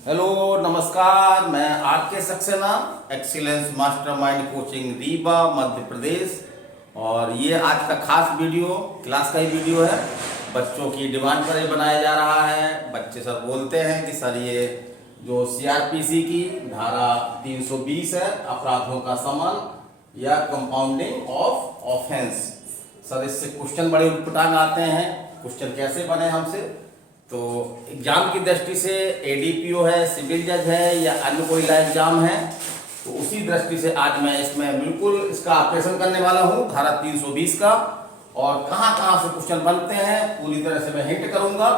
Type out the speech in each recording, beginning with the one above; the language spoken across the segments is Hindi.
हेलो नमस्कार, मैं R K. Saxena, excellence mastermind coaching Rewa Madhya Pradesh. और ये आज का खास वीडियो क्लास का ही वीडियो है। बच्चों की डिमांड पर ये बनाया जा रहा है। बच्चे सर बोलते हैं कि सर ये जो सीआरपीसी की धारा 320 है, अपराधों का समन या कंपाउंडिंग ऑफ ऑफेंस, सर इससे क्वेश्चन बड़े उटपटांग आते हैं। क्वेश्चन कैसे बने हमसे, तो एग्जाम की दृष्टि से एडीपीओ है, सिविल जज है या अन्य कोई ला एग्जाम है, तो उसी दृष्टि से आज मैं इसमें बिल्कुल इसका ऑपरेशन करने वाला हूँ धारा 320 का। और कहाँ कहाँ से क्वेश्चन बनते हैं पूरी तरह से मैं हिंट करूंगा।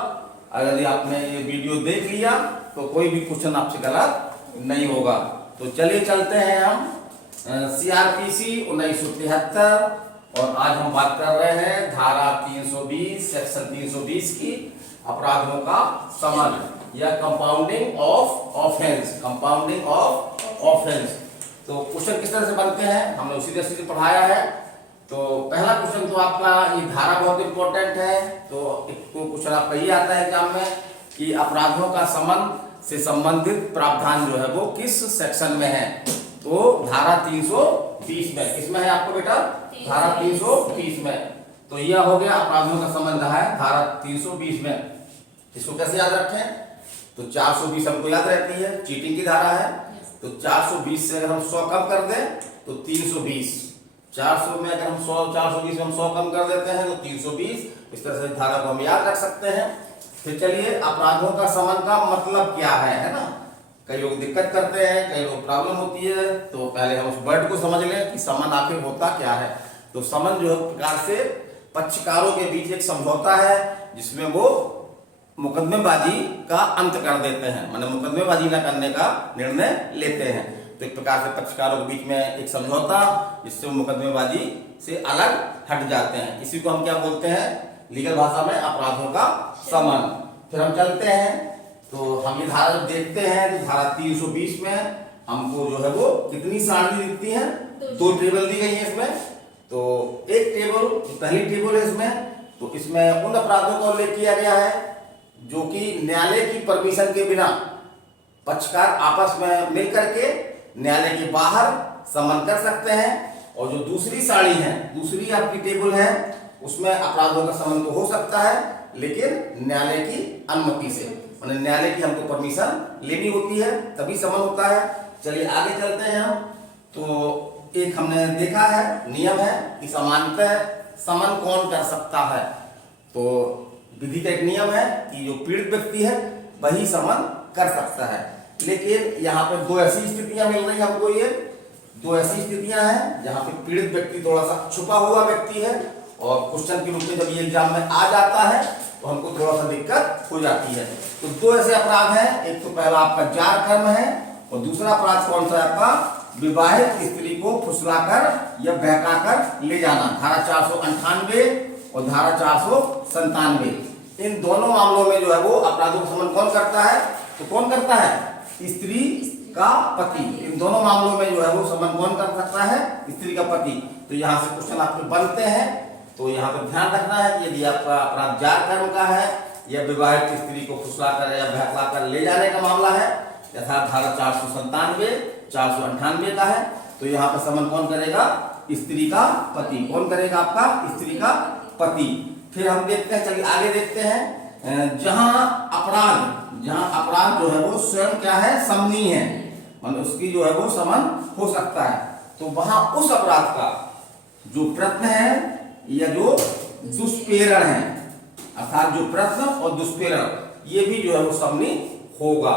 अगर ये आपने ये वीडियो देख लिया तो कोई भी क्वेश्चन आपसे गलत नहीं होगा। तो चलिए चलते हैं हम सीआरपीसी 1973, और आज हम बात कर रहे हैं धारा 320 सेक्शन 320 की, अपराधों का समन या compounding of offence. Compounding of offence, तो क्वेश्चन किस तरह से बनते हैं हमने उसी दृष्टि से पढ़ाया है। तो पहला क्वेश्चन तो आपका ये धारा बहुत इंपॉर्टेंट है। तो एक तो क्वेश्चन आपका ये आता है एग्जाम में कि अपराधों का समन से संबंधित प्रावधान जो है वो किस सेक्शन में है। तो धारा 320 में, किसमें है आपको बेटा? धारा 320 में। तो यह हो गया अपराधों का संबंध है धारा 320 में। इसको कैसे याद रखें? तो 420 हमको याद रहती है, चीटिंग की धारा है। तो 420 से अगर हम 100 कम कर दें तो 320। 400 में अगर हम 100 420 में हम 100 कम कर देते हैं तो 320। इस तरह से धारा को हम याद रख सकते हैं। फिर चलिए, अपराधों का समन का मतलब क्या है ना। कई लोग दिक्कत करते हैं, कई लोग प्रॉब्लम होती है। तो पहले हम उस वर्ड को समझ लें कि समन आखिर होता क्या है। तो समन जो है प्रकार से पक्षकारों के बीच एक समझौता है जिसमें वो मुकदमेबाजी का अंत कर देते हैं, माने मुकदमेबाजी न करने का निर्णय लेते हैं। तो एक प्रकार से पक्षकारों के बीच में एक समझौता जिससे वो मुकदमेबाजी से अलग हट जाते हैं। इसी को हम क्या बोलते हैं लीगल भाषा में? अपराधों का समन। फिर हम चलते हैं, तो हम ये धारा जब देखते हैं तो धारा 320 में हमको जो है वो कितनी सारणी दिखती है? 2 टेबल दी गई है इसमें। तो एक टेबल, पहली टेबल है इसमें, तो इसमें उन अपराधों का उल्लेख किया गया है जो कि न्यायालय की परमिशन के बिना पक्षकार आपस में मिलकर के न्यायालय के बाहर समन कर सकते हैं। और जो दूसरी साड़ी है, दूसरी आपकी टेबल है, उसमें अपराधों का समन तो हो सकता है लेकिन न्यायालय की अनुमति से, माने न्यायालय की हमको परमिशन लेनी होती है तभी समन होता है। चलिए आगे चलते हैं हम। तो एक हमने देखा है, नियम है कि समानतः समन कौन कर सकता है। तो विधि का एक नियम है कि जो पीड़ित व्यक्ति है वही समन कर सकता है। लेकिन यहाँ पे 2 ऐसी स्थितियां मिल रही हमको। ये 2 ऐसी स्थितियां हैं जहाँ पे पीड़ित व्यक्ति थोड़ा सा छुपा हुआ व्यक्ति है, और क्वेश्चन के रूप में जब ये एग्जाम में आ जाता है तो हमको थोड़ा सा दिक्कत हो जाती है। तो 2 ऐसे अपराध हैं। एक तो पहला आपका जार कर्म है, और दूसरा अपराध कौन सा है आपका? विवाहित स्त्री को फुसलाकर या बहकाकर ले जाना, धारा 498 और धारा 497। इन दोनों मामलों में जो है वो अपराधों का समन कौन करता है? तो कौन करता है? स्त्री का पति। इन दोनों मामलों में जो है वो समन कौन कर सकता है? स्त्री का पति। तो यहाँ से क्वेश्चन आपके बनते हैं। तो यहाँ पर ध्यान रखना है कि यदि आपका अपराध जार कर्म का है या विवाहित स्त्री को फुसलाकर या बहकाकर ले जाने का मामला है, यथा धारा 497 498 का है, तो यहाँ पर समन कौन करेगा? स्त्री का पति। कौन करेगा? आपका स्त्री का पति। फिर हम देखते हैं, चलिए आगे देखते हैं, जहां अपराध जो है वो स्वयं क्या है? समनीय है, मतलब उसकी जो है वो समन हो सकता है। तो वहां उस अपराध का जो प्रयत्न है या जो दुष्प्रेरण है, अर्थात जो प्रयत्न और दुष्प्रेरण, ये भी जो है वो समनीय होगा।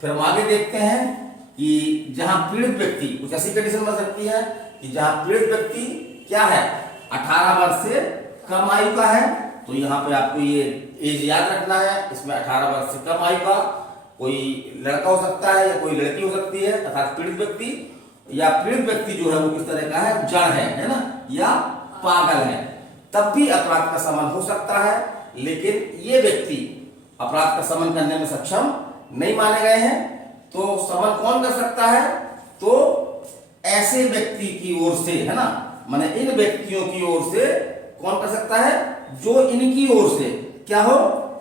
फिर हम आगे देखते हैं कि जहां पीड़ित व्यक्ति, कुछ ऐसी कंडीशन बन सकती है कि जहां पीड़ित व्यक्ति क्या है? 18 वर्ष से कम आयु का है। तो यहाँ पे आपको ये एज याद रखना है। इसमें 18 वर्ष से कम आयु का कोई लड़का हो सकता है या कोई लड़की हो सकती है, अर्थात पीड़ित व्यक्ति। या पीड़ित व्यक्ति जो है वो किस तरह का है? जड़ है ना, या पागल है, तब भी अपराध का समन हो सकता है। लेकिन ये व्यक्ति अपराध का समन करने में सक्षम नहीं माने गए हैं। तो समन कौन कर सकता है? तो ऐसे व्यक्ति की ओर से, है ना, माने इन व्यक्तियों की ओर से कौन कर सकता है? जो इनकी ओर से क्या हो?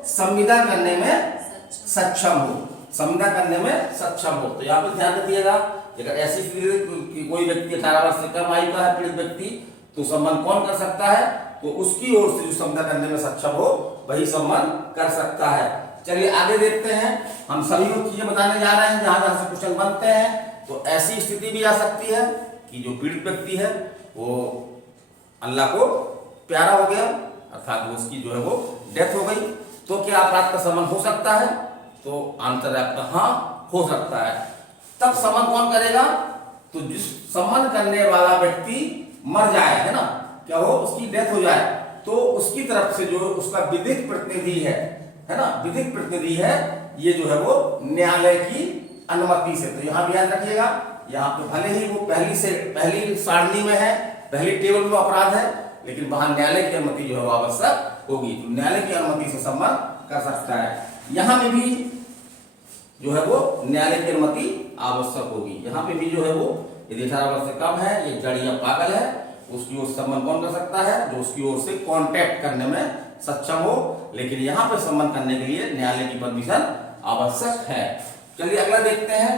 संविदा करने में सक्षम हो। संविदा करने में सक्षम हो। तो यहाँ पे ध्यान रखिएगा, अगर ऐसी कि कोई व्यक्ति 18 वर्ष से कम आयु का है पीड़ित व्यक्ति, तो सम्मान कौन कर सकता है? तो उसकी ओर से जो संविदा करने में सक्षम हो वही सम्मान कर सकता है। चलिए आगे देखते हैं, हम सभी को चीजें बताने जा रहे हैं जहां जहां से क्वेश्चन बनते हैं। तो ऐसी स्थिति भी आ सकती है कि जो पीड़ित व्यक्ति है वो अल्लाह को प्यारा हो गया, अर्थात उसकी जो है वो डेथ हो गई, तो क्या अपराध का सम्मान हो सकता है? तो आंसर है आपका हाँ, हो सकता है। तब सम्मान कौन करेगा? तो जिस सम्मान करने वाला व्यक्ति मर जाए, है ना, क्या हो, उसकी डेथ हो जाए, तो उसकी तरफ से जो उसका विधिक प्रतिनिधि है ना, विधिक प्रतिनिधि है, ये जो है वो न्यायालय की अनुमति से। तो यहाँ ध्यान रखिएगा, यहाँ पे भले ही वो पहली सारणी में है, पहली टेबल में अपराध है, लेकिन वहां न्यायालय की अनुमति जो है वो आवश्यक होगी। तो न्यायालय की अनुमति से सम्मान कर सकता है। यहाँ में भी जो है वो न्यायालय की अनुमति आवश्यक होगी। यहाँ पे भी जो है वो यदि 18 वर्ष से कम है, ये जड़ या पागल है, उसकी ओर से सम्मान कौन कर सकता है? जो उसकी ओर से कांटेक्ट करने में सक्षम हो, लेकिन यहाँ पे सम्मान करने के लिए न्यायालय की परमिशन आवश्यक है। चलिए अगला देखते हैं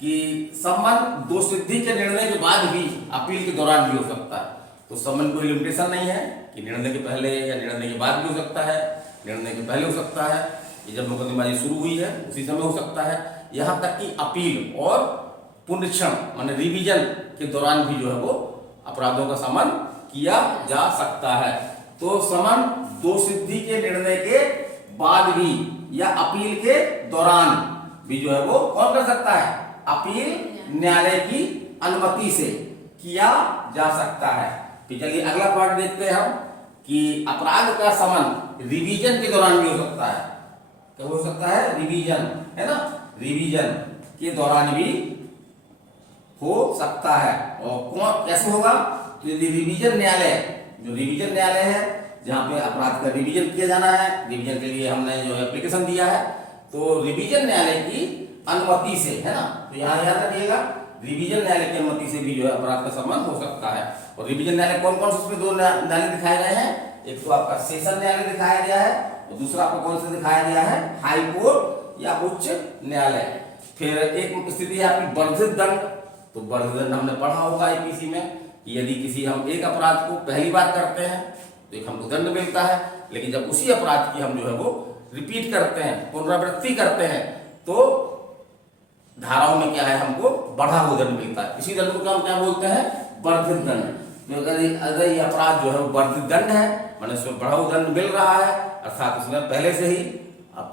कि सम्मान दोषसिद्धि के निर्णय के बाद भी अपील के दौरान भी हो सकता है। तो सम्मान कोई लिमिटेशन नहीं है कि निर्णय के पहले या निर्णय के बाद भी हो सकता है, निर्णय के पहले हो सकता है, ये जब मुकदमेबाजी शुरू हुई है उसी समय हो सकता है, यहाँ तक कि अपील और पुनरीक्षण माने रिवीजन के दौरान भी जो है वो अपराधों का सम्मान किया जा सकता है। तो सम्मान दोषसिद्धि के निर्णय के बाद भी या अपील के दौरान भी जो है वो कौन कर सकता है? अपील न्यायालय की अनुमति से किया जा सकता है। तो चलिए अगला पार्ट देखते हैं हम कि अपराध का सम्मान रिवीजन के दौरान भी हो सकता है। क्या हो सकता है? रिवीजन, है ना, रिवीजन के दौरान भी हो सकता है। और कौन कैसे होगा? तो यदि रिवीजन न्यायालय, जो रिवीजन न्यायालय है जहाँ पे अपराध का रिवीजन किया जाना है, रिवीजन के लिए हमने जो एप्लीकेशन दिया है, तो रिवीजन न्यायालय की अनुमति से, है ना, तो यहाँ याद रखिएगा, रिवीजन न्यायालय की अनुमति से भी जो है अपराध का सम्मान हो सकता है। और रिवीजन न्यायालय कौन कौन से उसमें दो न्यायालय दिखाए गए हैं? एक तो आपका सेशन न्यायालय दिखाया गया है और दूसरा आपको कौन सा दिखाया गया है? हाई कोर्ट या उच्च न्यायालय। फिर एक स्थिति है आपकी वर्धित दंड। तो वर्धित दंड हमने पढ़ा होगा आईपीसी में कि यदि किसी हम एक अपराध को पहली बार करते हैं तो एक हमको दंड मिलता है, लेकिन जब उसी अपराध की हम जो है वो रिपीट करते हैं, पुनरावृत्ति करते हैं, तो धाराओं में क्या है, हमको बढ़ा हुआ दंड मिलता है। इसी दंड को हम क्या बोलते हैं? वर्धित दंड। तो अगर ये अपराध जो है वो वर्धित दंड है, माने उसमें बढ़ा हुआ दंड मिल रहा है, अर्थात उसने पहले से ही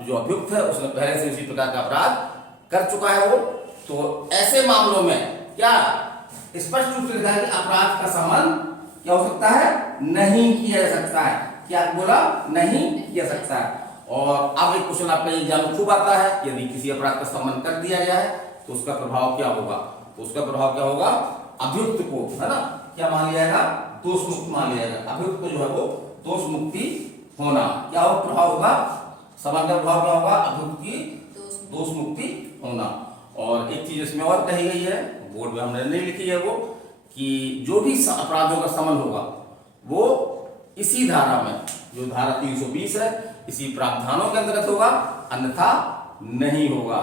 जो अभियुक्त है उसने पहले से इसी प्रकार का अपराध कर चुका है वो, तो ऐसे मामलों में क्या स्पष्ट रूप से लिखा है कि अपराध का सम्मान क्या हो सकता है? नहीं किया जा सकता है। क्या बोला? नहीं किया सकता है। और अब एक क्वेश्चन आपका एग्जाम में खूब आता है, यदि किसी अपराध का सम्मान कर दिया गया है तो उसका प्रभाव क्या होगा? तो उसका प्रभाव क्या होगा? अभियुक्त को, है ना, क्या मान लिया जाएगा? दोष मुक्त मान लिया जाएगा। अभियुक्त को जो है वो दोष मुक्ति होना, क्या हो प्रभाव होगा? सम्मान का प्रभाव क्या होगा? अभियुक्त की दोष मुक्ति होना। और एक चीज इसमें और कही गई है, बोर्ड में हमने नहीं लिखी है वो, कि जो भी अपराधों का सम्मान होगा वो इसी धारा में, जो धारा 320 है, इसी प्रावधानों के अंतर्गत होगा, अन्यथा नहीं होगा।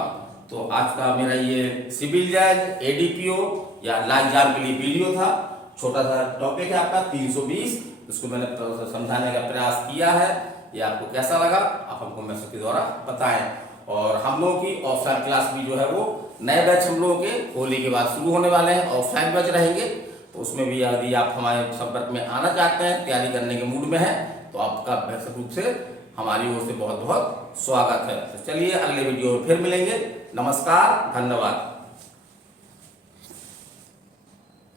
तो आज का मेरा ये सिविल जज, एडीपीओ या ला एग्जाम के लिए वीडियो था। छोटा सा टॉपिक है आपका 320, इसको मैंने समझाने का प्रयास किया है। ये आपको कैसा लगा आप हमको मैसेज के द्वारा बताएं। और हम लोगों की ऑफलाइन क्लास भी जो है वो नए बैच हम लोगों के होली के बाद शुरू होने वाले हैं, ऑफलाइन बैच रहेंगे। तो उसमें भी यदि आप हमारे संपर्क में आना चाहते हैं, तैयारी करने के मूड में हैं, तो आपका वैसे रूप से हमारी ओर से बहुत बहुत स्वागत है। तो चलिए अगले वीडियो में फिर मिलेंगे। नमस्कार, धन्यवाद।